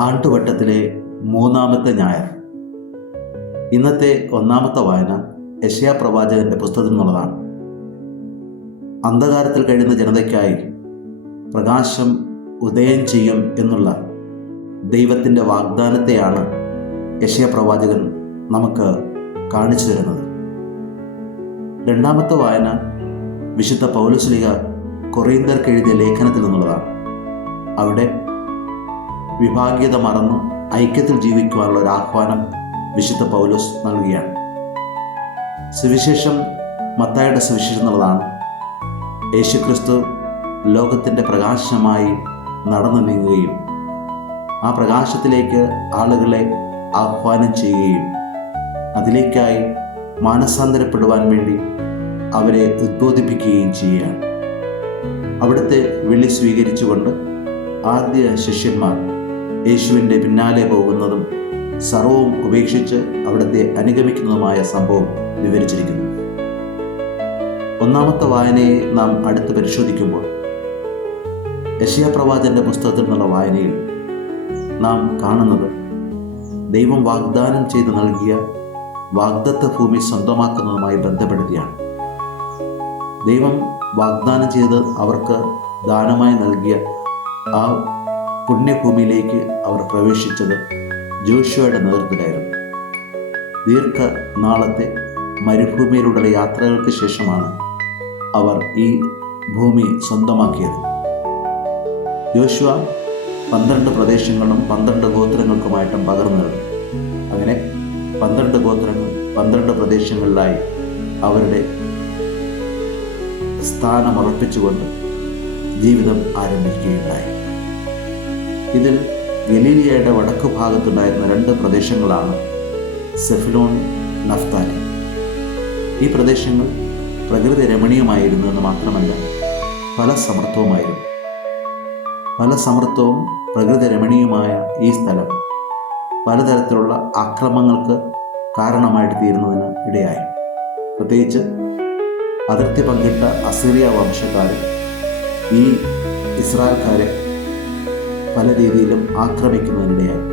ആണ്ടുവട്ടത്തിലെ മൂന്നാമത്തെ ഞായർ. ഇന്നത്തെ ഒന്നാമത്തെ വായന യെശയ്യാ പ്രവാചകന്റെ പുസ്തകത്തിൽ നിന്നുള്ളതാണ്. അന്ധകാരത്തിൽ കഴിയുന്ന ജനതയ്ക്കായി പ്രകാശം ഉദയം ചെയ്യും എന്നുള്ള ദൈവത്തിൻ്റെ വാഗ്ദാനത്തെയാണ് യെശയ്യാ പ്രവാചകൻ നമുക്ക് കാണിച്ചു തരുന്നത്. രണ്ടാമത്തെ വായന വിശുദ്ധ പൗലോസ്ലീഹ കൊറിന്ത്യർക്ക് എഴുതിയ ലേഖനത്തിൽ നിന്നുള്ളതാണ്. അവിടെ വിഭാഗീയത മറന്ന് ഐക്യത്തിൽ ജീവിക്കുവാനുള്ള ഒരു ആഹ്വാനം വിശുദ്ധ പൗലോസ് നൽകുകയാണ്. സുവിശേഷം മത്തായിയുടെ സുവിശേഷം എന്നുള്ളതാണ്. യേശുക്രിസ്തു ലോകത്തിൻ്റെ പ്രകാശമായി നടന്നു നീങ്ങുകയും ആ പ്രകാശത്തിലേക്ക് ആളുകളെ ആഹ്വാനം ചെയ്യുകയും അതിലേക്കായി മാനസാന്തരപ്പെടുവാൻ വേണ്ടി അവരെ ഉദ്ബോധിപ്പിക്കുകയും ചെയ്യുകയാണ്. അവിടുത്തെ വിളി സ്വീകരിച്ചുകൊണ്ട് ആദ്യ ശിഷ്യന്മാർ യേശുവിൻ്റെ പിന്നാലെ പോകുന്നതും സർവവും ഉപേക്ഷിച്ച് അവിടുത്തെ അനുഗമിക്കുന്നതുമായ സംഭവം വിവരിച്ചിരിക്കുന്നു. ഒന്നാമത്തെ വായനയെ നാം അടുത്ത് പരിശോധിക്കുമ്പോൾ യെശയ്യാ പ്രവാചകന്റെ പുസ്തകത്തിൽ നിന്നുള്ള വായനയിൽ നാം കാണുന്നത് ദൈവം വാഗ്ദാനം ചെയ്ത് നൽകിയ വാഗ്ദത്ത ഭൂമി സ്വന്തമാക്കുന്നതുമായി ബന്ധപ്പെടുത്തിയാണ്. ദൈവം വാഗ്ദാനം ചെയ്ത് അവർക്ക് ദാനമായി നൽകിയ ആ പുണ്യഭൂമിയിലേക്ക് അവർ പ്രവേശിച്ചത് ജോഷുവയുടെ നേതൃത്വത്തിലായിരുന്നു. ദീർഘനാളത്തെ മരുഭൂമിയിലൂടെയുള്ള യാത്രകൾക്ക് ശേഷമാണ് അവർ ഈ ഭൂമി സ്വന്തമാക്കിയത്. യോശുവ 12 പ്രദേശങ്ങളും 12 ഗോത്രങ്ങൾക്കുമായിട്ടും പകർന്നു നൽകി. അങ്ങനെ 12 ഗോത്രങ്ങൾ 12 പ്രദേശങ്ങളിലായി അവരുടെ സ്ഥാനമുറപ്പിച്ചുകൊണ്ട് ജീവിതം ആരംഭിക്കുകയുണ്ടായി. ഇതിൽ ഗലീലിയയുടെ വടക്കു ഭാഗത്തുണ്ടായിരുന്ന 2 പ്രദേശങ്ങളാണ് സെഫലോൺ, നഫ്താലി. ഈ പ്രദേശങ്ങൾ പ്രകൃതി രമണീയമായിരുന്നു എന്ന് മാത്രമല്ല ഫലസമൃദ്ധവുമായിരുന്നു. ഫലസമൃദ്ധവും പ്രകൃതി രമണീയമായ ഈ സ്ഥലം പലതരത്തിലുള്ള ആക്രമണങ്ങൾക്ക് കാരണമായിട്ട് തീരുന്നതിന് ഇടയായി. പ്രത്യേകിച്ച് അതിർത്തി പങ്കിട്ട അസീറിയ വംശക്കാർ ഈ ഇസ്രായേൽക്കാരെ പല രീതിയിലും ആക്രമിക്കുന്നതിനിടയായി.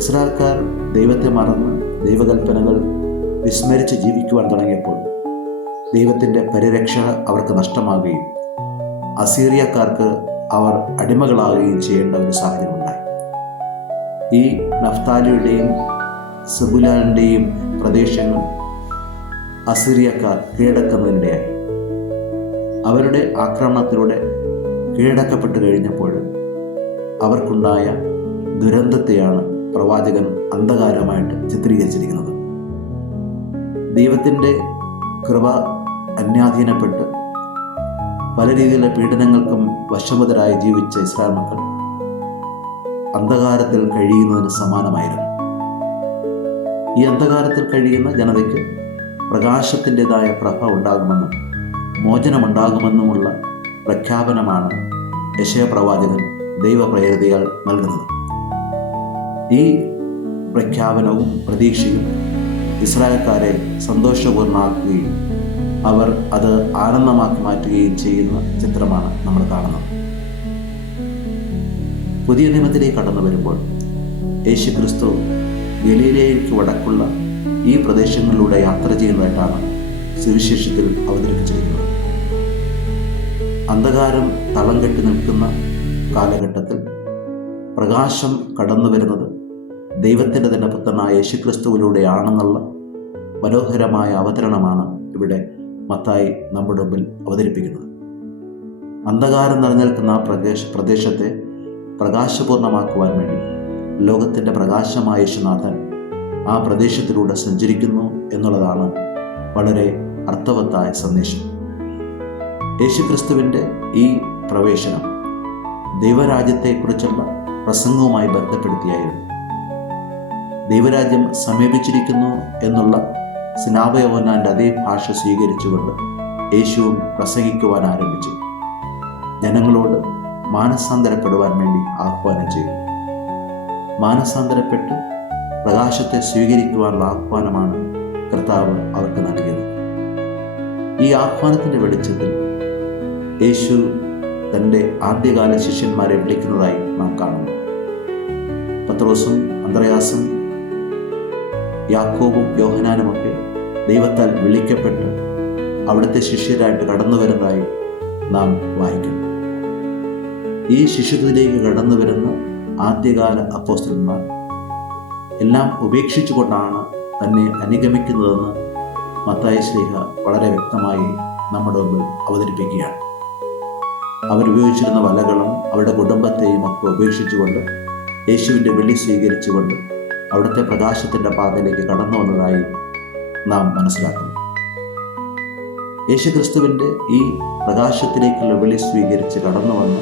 ഇസ്രായേൽക്കാർ ദൈവത്തെ മറന്ന് ദൈവകൽപ്പനകൾ വിസ്മരിച്ച് ജീവിക്കുവാൻ തുടങ്ങിയപ്പോൾ ദൈവത്തിൻ്റെ പരിരക്ഷ അവർക്ക് നഷ്ടമാകുകയും അസീറിയക്കാർക്ക് അവർ അടിമകളാകുകയും ചെയ്യേണ്ട ഒരു സാഹചര്യമുണ്ടായി. ഈ നഫ്താലിയുടെയും സെബുലാലിൻ്റെയും പ്രദേശങ്ങൾ അസീറിയക്കാർ കീഴടക്കുന്നതിനിടയായി. അവരുടെ ആക്രമണത്തിലൂടെ കീഴടക്കപ്പെട്ടു കഴിഞ്ഞപ്പോൾ അവർക്കുണ്ടായ ദുരന്തത്തെയാണ് പ്രവാചകൻ അന്ധകാരമായിട്ട് ചിത്രീകരിച്ചിരിക്കുന്നത്. ദൈവത്തിൻ്റെ കൃപ അന്യാധീനപ്പെട്ട് പല രീതിയിലുള്ള പീഡനങ്ങൾക്കും വശംവദരായി ജീവിച്ച ഇസ്രായേൽ മക്കൾ അന്ധകാരത്തിൽ കഴിയുന്നതിന് സമാനമായിരുന്നു. ഈ അന്ധകാരത്തിൽ കഴിയുന്ന ജനതയ്ക്ക് പ്രകാശത്തിൻ്റെതായ പ്രഭ ഉണ്ടാകുമെന്നും മോചനമുണ്ടാകുമെന്നുമുള്ള പ്രഖ്യാപനമാണ് യെശയ്യാ പ്രവാചകൻ ദൈവപ്രേരിതയാൽ നൽകുന്നത്. ഈ പ്രഖ്യാപനവും പ്രതീക്ഷയും ഇസ്രായേൽക്കാരെ സന്തോഷപൂർണ്ണമാക്കുകയും അവർ അത് ആനന്ദമാക്കി മാറ്റുകയും ചെയ്യുന്ന ചിത്രമാണ് നമ്മൾ കാണുന്നത്. പുതിയ നിയമത്തിലേക്ക് കടന്നു വരുമ്പോൾ യേശുക്രിസ്തു ഗലീലയിലേക്ക് വടക്കുള്ള ഈ പ്രദേശങ്ങളിലൂടെ യാത്ര ചെയ്യുന്നതായിട്ടാണ് സുവിശേഷത്തിൽ അവതരിപ്പിച്ചിരിക്കുന്നത്. അന്ധകാരം തളം കെട്ടി നിൽക്കുന്ന കാലഘട്ടത്തിൽ പ്രകാശം കടന്നു വരുന്നത് ദൈവത്തിൻ്റെ തന്നെ പുത്രനായ യേശുക്രിസ്തുവിലൂടെയാണെന്നുള്ള മനോഹരമായ അവതരണമാണ് ഇവിടെ മത്തായി നമ്മുടെ മുമ്പിൽ അവതരിപ്പിക്കുന്നത്. അന്ധകാരം നിറഞ്ഞേൽക്കുന്ന ആ പ്രദേശത്തെ പ്രകാശപൂർണ്ണമാക്കുവാൻ വേണ്ടി ലോകത്തിൻ്റെ പ്രകാശമായ യേശുനാഥൻ ആ പ്രദേശത്തിലൂടെ സഞ്ചരിക്കുന്നു എന്നുള്ളതാണ് വളരെ അർത്ഥവത്തായ സന്ദേശം. യേശുക്രിസ്തുവിൻ്റെ ഈ പ്രവേശനം ദൈവരാജ്യത്തെക്കുറിച്ചുള്ള പ്രസംഗവുമായി ബന്ധപ്പെടുത്തിയായിരുന്നു. ദൈവരാജ്യം സമീപിച്ചിരിക്കുന്നു എന്നുള്ള സ്നാപക യോഹന്നാൻ്റെ അതേ ഭാഷ സ്വീകരിച്ചുകൊണ്ട് യേശുവും പ്രസംഗിക്കുവാൻ ആരംഭിച്ചു. ജനങ്ങളോട് മാനസാന്തരപ്പെടുവാൻ വേണ്ടി ആഹ്വാനം ചെയ്തു. മാനസാന്തരപ്പെട്ട് പ്രകാശത്തെ സ്വീകരിക്കുവാനുള്ള ആഹ്വാനമാണ് കർത്താവ് അവർക്ക് നൽകിയത്. ഈ ആഹ്വാനത്തിൻ്റെ വെളിച്ചത്തിൽ യേശു തൻ്റെ ആദ്യകാല ശിഷ്യന്മാരെ വിളിക്കുന്നതായി നാം കാണുന്നു. പത്രോസും അന്ത്രയാസും യാക്കോബും യോഹനാനുമൊക്കെ ദൈവത്താൽ വിളിക്കപ്പെട്ട് അവിടുത്തെ ശിഷ്യരായിട്ട് കടന്നു വരുന്നതായി നാം വായിക്കുന്നു. ഈ ശിഷ്യത്വത്തിലേക്ക് കടന്നു വരുന്ന ആദ്യകാല അപ്പോസ്തലന്മാർ എല്ലാം ഉപേക്ഷിച്ചുകൊണ്ടാണ് തന്നെ അനുഗമിക്കുന്നതെന്ന് മത്തായി ശ്ലീഹ വളരെ വ്യക്തമായി നമ്മുടെ മുമ്പിൽ അവതരിപ്പിക്കുകയാണ്. അവരുപയോഗിച്ചിരുന്ന വലകളും അവരുടെ കുടുംബത്തെയും ഒക്കെ ഉപേക്ഷിച്ചുകൊണ്ട് യേശുവിൻ്റെ വിളി സ്വീകരിച്ചുകൊണ്ട് അവിടുത്തെ പ്രകാശത്തിൻ്റെ പാതയിലേക്ക് കടന്നു വന്നതായി നാം മനസ്സിലാക്കുന്നു. യേശുക്രിസ്തുവിൻ്റെ ഈ പ്രകാശത്തിലേക്കുള്ള വിളി സ്വീകരിച്ച് കടന്നു വന്ന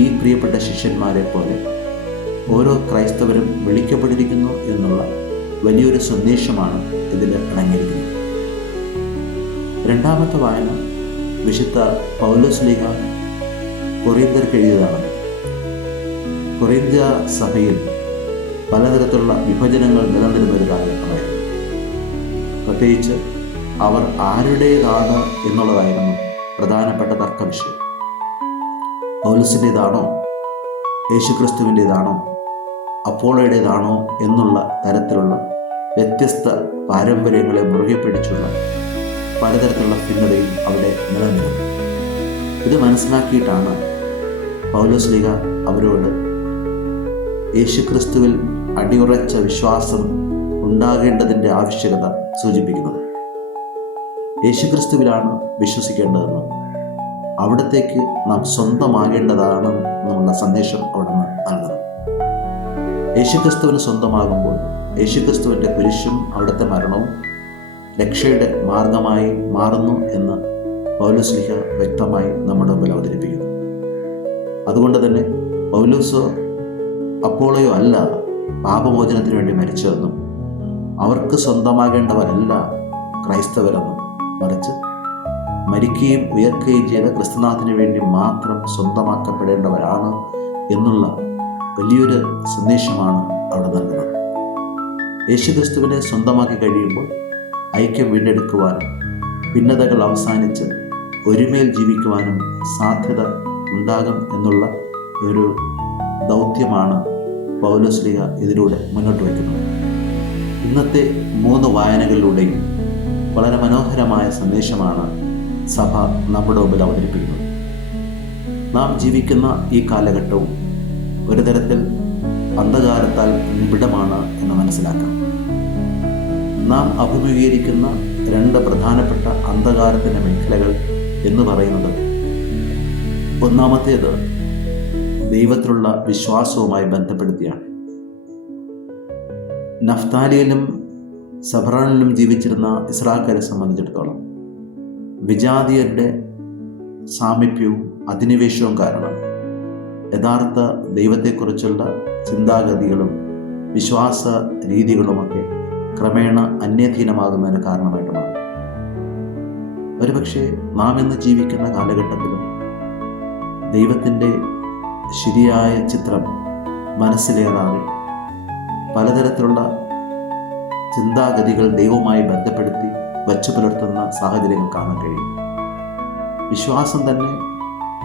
ഈ പ്രിയപ്പെട്ട ശിഷ്യന്മാരെ പോലെ ഓരോ ക്രൈസ്തവരും വിളിക്കപ്പെട്ടിരിക്കുന്നു എന്നുള്ള വലിയൊരു സന്ദേശമാണ് ഇതിൽ അടങ്ങിയിരിക്കുന്നത്. രണ്ടാമത്തെ വായന വിശുദ്ധ പൗലോസ് ശ്ലീഹ കൊറിന്ത്യർക്ക് എഴുതിയതാണ്. കൊറിന്ത്യ സഭയിൽ പലതരത്തിലുള്ള വിഭജനങ്ങൾ നിലനിന്നിരുന്ന ഒരു കാലഘട്ടമായിരുന്നു. പ്രത്യേകിച്ച് അവർ ആരുടേതാണ് എന്നുള്ളതായിരുന്നു പ്രധാനപ്പെട്ട തർക്ക വിഷയം. പൗലോസിൻ്റേതാണോ, യേശുക്രിസ്തുവിൻ്റേതാണോ, അപ്പോളോയുടേതാണോ എന്നുള്ള തരത്തിലുള്ള വ്യത്യസ്ത പാരമ്പര്യങ്ങളെ മുറുകെ പിടിച്ചുള്ള പലതരത്തിലുള്ള ഭിന്നതയും അവിടെ നിലനിന്നിരുന്നു. ഇത് മനസ്സിലാക്കിയിട്ടാണ് പൗലോസ് ശ്ലീഹ അവരോട് യേശുക്രിസ്തുവിൽ അടിയുറച്ച വിശ്വാസം ഉണ്ടാകേണ്ടതിൻ്റെ ആവശ്യകത സൂചിപ്പിക്കുന്നത്. യേശുക്രിസ്തുവിലാണ് വിശ്വസിക്കേണ്ടതെന്നും അവിടത്തേക്ക് നാം സ്വന്തമാകേണ്ടതാണ് എന്നുള്ള സന്ദേശം അവിടെ നിന്ന് നൽകുന്നത്. യേശുക്രിസ്തുവിന് സ്വന്തമാകുമ്പോൾ യേശുക്രിസ്തുവിൻ്റെ കുരിശും അവിടുത്തെ മരണവും രക്ഷയുടെ മാർഗമായി മാറുന്നു എന്ന് പൗലോസ് ശ്ലീഹ വ്യക്തമായി നമ്മുടെ മുമ്പിൽ അവതരിപ്പിക്കുന്നു. അതുകൊണ്ട് തന്നെ പൗലോസോ അപ്പോളയോ അല്ല പാപമോചനത്തിന് വേണ്ടി മരിച്ചതെന്നും അവർക്ക് സ്വന്തമാകേണ്ടവരല്ല ക്രൈസ്തവരെന്നും മറിച്ച് മരിക്കുകയും ഉയർക്കുകയും ചെയ്ത ക്രിസ്തുനാഥന് വേണ്ടി മാത്രം സ്വന്തമാക്കപ്പെടേണ്ടവരാണ് എന്നുള്ള വലിയൊരു സന്ദേശമാണ് അവിടെ നൽകുന്നത്. യേശുക്രിസ്തുവിനെ സ്വന്തമാക്കി കഴിയുമ്പോൾ ഐക്യം വീണ്ടെടുക്കുവാനും ഭിന്നതകൾ അവസാനിച്ച് ഒരുമയിൽ ജീവിക്കുവാനും സാധ്യത ഉണ്ടാകും എന്നുള്ള ഒരു ദൗത്യമാണ് പൗലോസ് ശ്ലീഹ ഇതിലൂടെ മുന്നോട്ട് വയ്ക്കുന്നത്. ഇന്നത്തെ 3 വായനകളിലൂടെയും വളരെ മനോഹരമായ സന്ദേശമാണ് സഭ നമ്മുടെ മുമ്പിൽ അവതരിപ്പിക്കുന്നത്. നാം ജീവിക്കുന്ന ഈ കാലഘട്ടവും ഒരു തരത്തിൽ അന്ധകാരത്താൽ നിബിഡമാണ് എന്ന് മനസ്സിലാക്കാം. നാം അഭിമുഖീകരിക്കുന്ന 2 പ്രധാനപ്പെട്ട അന്ധകാരത്തിൻ്റെ മേഖലകൾ എന്ന് പറയുന്നത്, ഒന്നാമത്തേത് ദൈവത്തിലുള്ള വിശ്വാസവുമായി ബന്ധപ്പെടുത്തിയാണ്. നഫ്താലിയിലും സബ്രാനിലും ജീവിച്ചിരുന്ന ഇസ്രായേൽക്കാരെ സംബന്ധിച്ചിടത്തോളം വിജാതിയരുടെ സാമീപ്യവും അധിനിവേശവും കാരണം യഥാർത്ഥ ദൈവത്തെക്കുറിച്ചുള്ള ചിന്താഗതികളും വിശ്വാസ രീതികളുമൊക്കെ ക്രമേണ അന്യധീനമാകുന്നതിന് കാരണമായിട്ട് മാറും. ഒരുപക്ഷെ നാം ഇന്ന് ജീവിക്കുന്ന കാലഘട്ടത്തിലും ദൈവത്തിൻ്റെ ശരിയായ ചിത്രം മനസ്സിലേറാതെ പലതരത്തിലുള്ള ചിന്താഗതികൾ ദൈവവുമായി ബന്ധപ്പെടുത്തി വച്ചു പുലർത്തുന്ന സാഹചര്യങ്ങൾ കാണാൻ കഴിയും. വിശ്വാസം തന്നെ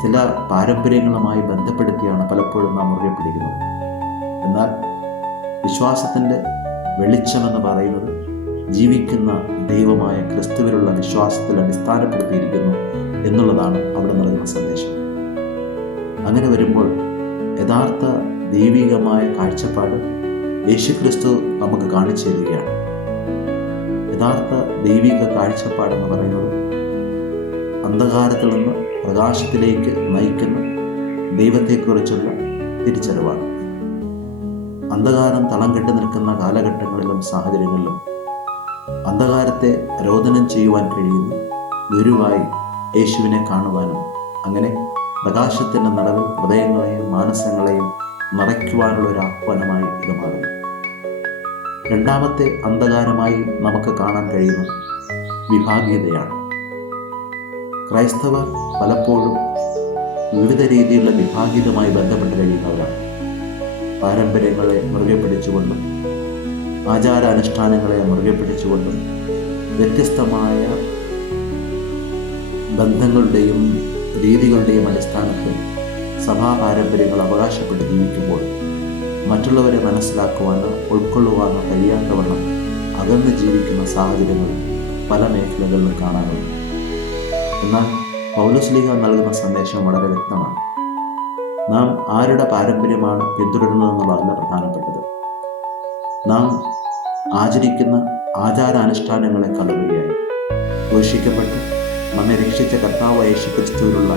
ചില പാരമ്പര്യങ്ങളുമായി ബന്ധപ്പെടുത്തിയാണ് പലപ്പോഴും നാം മുറുകെ പിടിക്കുന്നത്. എന്നാൽ വിശ്വാസത്തിൻ്റെ വെളിച്ചമെന്ന് പറയുന്നത് ജീവിക്കുന്ന ദൈവമായ ക്രിസ്തുവിലുള്ള വിശ്വാസത്തിൽ അടിസ്ഥാനപ്പെടുത്തിയിരിക്കുന്നു എന്നുള്ളതാണ് അവിടെ നൽകുന്ന സന്ദേശം. അങ്ങനെ വരുമ്പോൾ യഥാർത്ഥ ദൈവികമായ കാഴ്ചപ്പാട് യേശുക്രിസ്തു നമുക്ക് കാണിച്ചു തരികയാണ്. യഥാർത്ഥ ദൈവിക കാഴ്ചപ്പാടെന്ന് പറയുന്നത് അന്ധകാരത്തിൽ നിന്ന് പ്രകാശത്തിലേക്ക് നയിക്കുന്ന ദൈവത്തെക്കുറിച്ചുള്ള തിരിച്ചറിവാണ്. അന്ധകാരം തളം കെട്ടി നിൽക്കുന്ന കാലഘട്ടങ്ങളിലും സാഹചര്യങ്ങളിലും അന്ധകാരത്തെ രോദനം ചെയ്യുവാൻ കഴിയുന്ന ഗുരുവായി യേശുവിനെ കാണുവാനും അങ്ങനെ പ്രകാശത്തിൻ്റെ നിറവിൽ ഹൃദയങ്ങളെയും മാനസങ്ങളെയും നിറയ്ക്കുവാനുള്ള ഒരു ആഹ്വാനമായി ഇത് മാറുന്നു. രണ്ടാമത്തെ അന്ധകാരമായി നമുക്ക് കാണാൻ കഴിയുന്ന വിഭാഗീയതയാണ്. ക്രൈസ്തവർ പലപ്പോഴും വിവിധ രീതിയിലുള്ള വിഭാഗീയതയുമായി ബന്ധപ്പെട്ട് കഴിയുന്നവരാണ്. പാരമ്പര്യങ്ങളെ മുറുകെ പിടിച്ചുകൊണ്ടും ആചാരാനുഷ്ഠാനങ്ങളെ മുറുകെ പിടിച്ചുകൊണ്ടും വ്യത്യസ്തമായ ബന്ധങ്ങളുടെയും രീതികളുടെയും അടിസ്ഥാനത്തിൽ സഭാ പാരമ്പര്യങ്ങൾ അവകാശപ്പെട്ട് ജീവിക്കുമ്പോൾ മറ്റുള്ളവരെ മനസ്സിലാക്കുവാനോ ഉൾക്കൊള്ളുവാനോ കഴിയാത്തവണ്ണം അകന്ന് ജീവിക്കുന്ന സാഹചര്യങ്ങൾ പല മേഖലകളിലും കാണാറുണ്ട്. എന്നാൽ പൗലോസ്ലീഹ നൽകുന്ന സന്ദേശം വളരെ വ്യക്തമാണ്. നാം ആരുടെ പാരമ്പര്യമാണ് പിന്തുടരുന്നതെന്നുള്ളതല്ല പ്രധാനപ്പെട്ടത്. നാം ആചരിക്കുന്ന ആചാരാനുഷ്ഠാനങ്ങളെ കളുകയായി ഘോഷിക്കപ്പെട്ട് നമ്മെ രക്ഷിച്ച കർത്താവ് യേശുക്രിസ്തുവിലുള്ള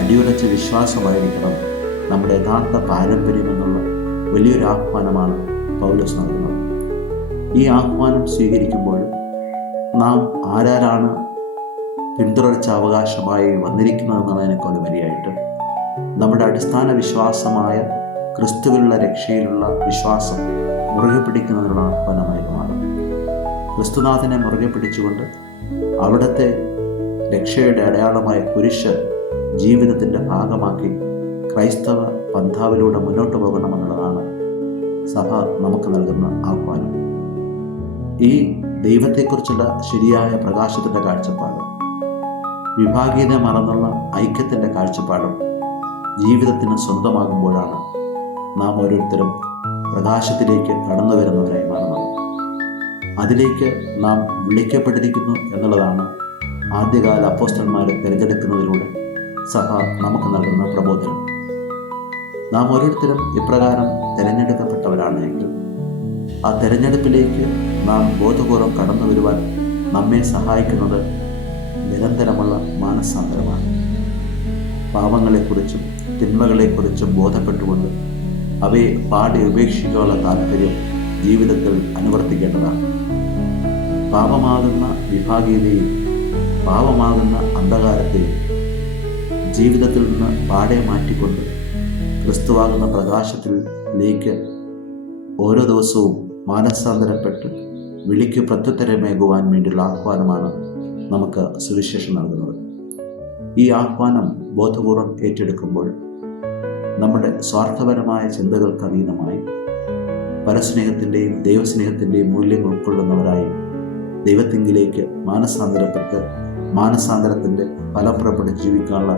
അടിയുറച്ച വിശ്വാസമായിരിക്കണം നമ്മുടെ യഥാർത്ഥ പാരമ്പര്യം എന്നുള്ള വലിയൊരു ആഹ്വാനമാണ് പൗലോസ് നൽകുന്നത്. ഈ ആഹ്വാനം സ്വീകരിക്കുമ്പോൾ നാം ആരാണ് പിന്തുടർച്ച അവകാശമായി വന്നിരിക്കുന്നതെന്നുള്ളതിനേക്കാൾ ഉപരിയായിട്ട് നമ്മുടെ അടിസ്ഥാന വിശ്വാസമായ ക്രിസ്തുവിലുള്ള രക്ഷയിലുള്ള വിശ്വാസം മുറുകെ പിടിക്കുന്നതിനുള്ള ആഹ്വാനമായി മാറും. ക്രിസ്തുനാഥനെ മുറുകെ പിടിച്ചുകൊണ്ട് അവിടുത്തെ രക്ഷയുടെ അടയാളമായ കുരിശ് ജീവിതത്തിൻ്റെ ഭാഗമാക്കി ക്രൈസ്തവ പന്ഥാവിലൂടെ മുന്നോട്ട് പോകണമെന്നുള്ളതാണ് സഭ നമുക്ക് നൽകുന്ന ആഹ്വാനം. ഈ ദൈവത്തെക്കുറിച്ചുള്ള ശരിയായ പ്രകാശത്തിൻ്റെ കാഴ്ചപ്പാടും വിഭാഗീയത മറന്നുള്ള ഐക്യത്തിൻ്റെ കാഴ്ചപ്പാടും ജീവിതത്തിന് സ്വന്തമാകുമ്പോഴാണ് നാം ഓരോരുത്തരും പ്രകാശത്തിലേക്ക് കടന്നു വരുന്നവരായി മാറുന്നത്. അതിലേക്ക് നാം വിളിക്കപ്പെട്ടിരിക്കുന്നു എന്നുള്ളതാണ് ആദ്യകാല അപ്പോസ്തലന്മാരെ തിരഞ്ഞെടുക്കുന്നതിലൂടെ സഭ നമുക്ക് നൽകുന്ന പ്രബോധനം. നാം ഓരോരുത്തരും ഇപ്രകാരം തിരഞ്ഞെടുക്കപ്പെട്ടവരാണ് എങ്കിൽ ആ തിരഞ്ഞെടുപ്പിലേക്ക് നാം ബോധപൂർവം കടന്നു വരുവാൻ നമ്മെ സഹായിക്കുന്നത് നിരന്തരമുള്ള മാനസാന്തരമാണ്. പാപങ്ങളെക്കുറിച്ചും തിന്മകളെക്കുറിച്ചും ബോധപ്പെട്ടുകൊണ്ട് അവയെ പാടി ഉപേക്ഷിക്കാനുള്ള താല്പര്യം ജീവിതത്തിൽ അനുവർത്തിക്കേണ്ടതാണ്. പാപമാകുന്ന വിഭാഗീയതയും പാപമാകുന്ന അന്ധകാരത്തെയും ജീവിതത്തിൽ നിന്ന് പാടെ മാറ്റിക്കൊണ്ട് ക്രിസ്തുവാകുന്ന പ്രകാശത്തിലേക്ക് ഓരോ ദിവസവും മാനസാന്തരപ്പെട്ട് വിളിക്ക് പ്രത്യുത്തരമേകുവാൻ വേണ്ടിയുള്ള ആഹ്വാനമാണ് നമുക്ക് സുവിശേഷം നൽകുന്നത്. ഈ ആഹ്വാനം ബോധപൂർവം ഏറ്റെടുക്കുമ്പോൾ നമ്മുടെ സ്വാർത്ഥപരമായ ചിന്തകൾക്ക് അതീതമായി പരസ്നേഹത്തിൻ്റെയും ദൈവസ്നേഹത്തിൻ്റെയും മൂല്യങ്ങൾ ഉൾക്കൊള്ളുന്നവരായി ദൈവത്തിങ്കിലേക്ക് മാനസാന്തരപ്പെട്ട് മാനസാന്തരത്തിൻ്റെ ഫലം പുറപ്പെട്ട് ജീവിക്കാനുള്ള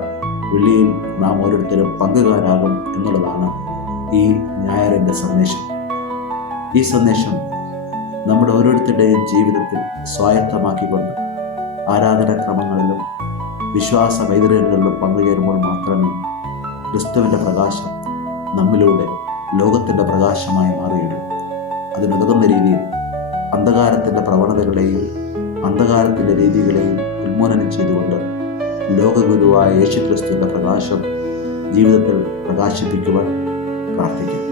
വിളിയിൽ നാം ഓരോരുത്തരും പങ്കുകാരാകും എന്നുള്ളതാണ് ഈ ഞായറിൻ്റെ സന്ദേശം. ഈ സന്ദേശം നമ്മുടെ ഓരോരുത്തരുടെയും ജീവിതത്തിൽ സ്വായത്തമാക്കിക്കൊണ്ട് ആരാധനാക്രമങ്ങളിലും വിശ്വാസ വൈതൃകങ്ങളിലും പങ്കുചേരുമ്പോൾ മാത്രമേ ക്രിസ്തുവിൻ്റെ പ്രകാശം നമ്മിലൂടെ ലോകത്തിൻ്റെ പ്രകാശമായി മാറിയിടും. അതിനുതകുന്ന രീതിയിൽ അന്ധകാരത്തിൻ്റെ പ്രവണതകളെയും അന്ധകാരത്തിൻ്റെ രീതികളെയും ഉന്മൂലനം ചെയ്തുകൊണ്ട് ലോകഗുരുവായ യേശുക്രിസ്തുവിൻ്റെ പ്രകാശം ജീവിതത്തിൽ പ്രകാശിപ്പിക്കുവാൻ പ്രാർത്ഥിക്കും.